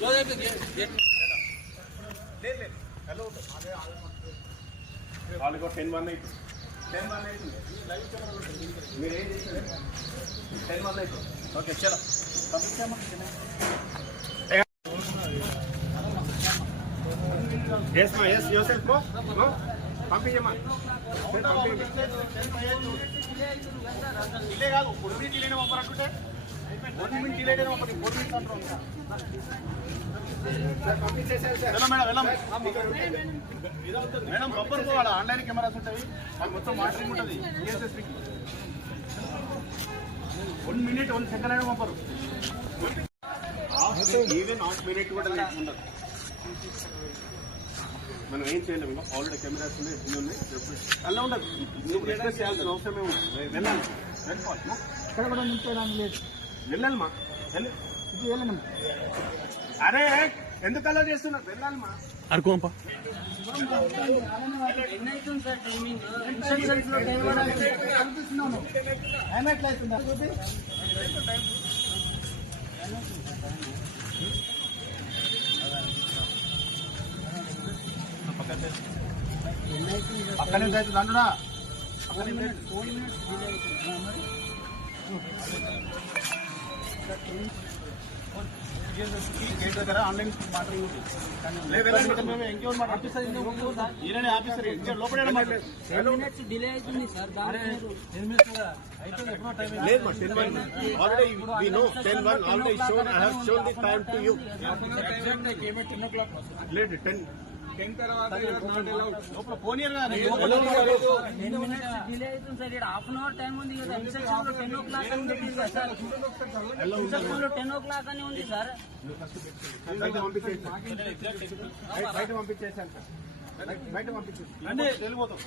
వాళ్ళకి 10-1 అవుతుంది. 10-1 అవుతుంది. మీరేం చేశారు? 10-1 అవుతుంది. ఓకే చలో ఎస్ మా ఎస్ యోసెఫ్ బ్రో పంపించమ్మా డిలే కాదు 4 మినిట్ డిలేనే పంపరంటుంటే 1 మినిట్ డిలే అయినా పంపండి 4 మినిట్స్ అంటారు మేడం పంపరు పోవాలా ఆన్లైన్ కెమెరాస్ ఉంటాయి అది మొత్తం మానిటరింగ్ ఉంటుంది ఈఎస్ఎస్పీకి 1 మినిట్ 1 సెకండ్ అయినా పంపరు ఈవెన్ హాఫ్ మినిట్ కూడా ఉండదు మనం ఏం చేయలేము ఇంకా ఆల్రెడీ కెమెరాస్ ఉన్నాయి ఎన్ని ఉన్నాయి అలా ఉండదు నువ్వు రిక్వెస్ట్ చేయాల్సిన అవసరమే ఉంది వెళ్ళాలి ఇక్కడ కూడా నింపేదాన్ని లేదు వెళ్ళాలిమా వెళ్ళమా అరే ఎందుకు అలా చేస్తున్నా వెళ్ళాలిమా అడుకోంపా పక్కనే అవుతుంది అందుడా గేట్ దగ్గర ఆన్లైన్ మాట్లాడి ఈయన ఆఫీసర్ లోపల డిలే అవుతుంది సార్ లేదు 10 తర్వాత లోపల పోనీయర్ డిలే అవుతుంది సార్ ఇక్కడ హాఫ్ అన్ అవర్ టైం ఉంది కదా 10 o'clock అని పెట్టింది కదా సార్ 10 o'clock అని ఉంది సార్ బయట పంపించేసాను సార్ బయట పంపించేసి వెళ్ళిపోతాం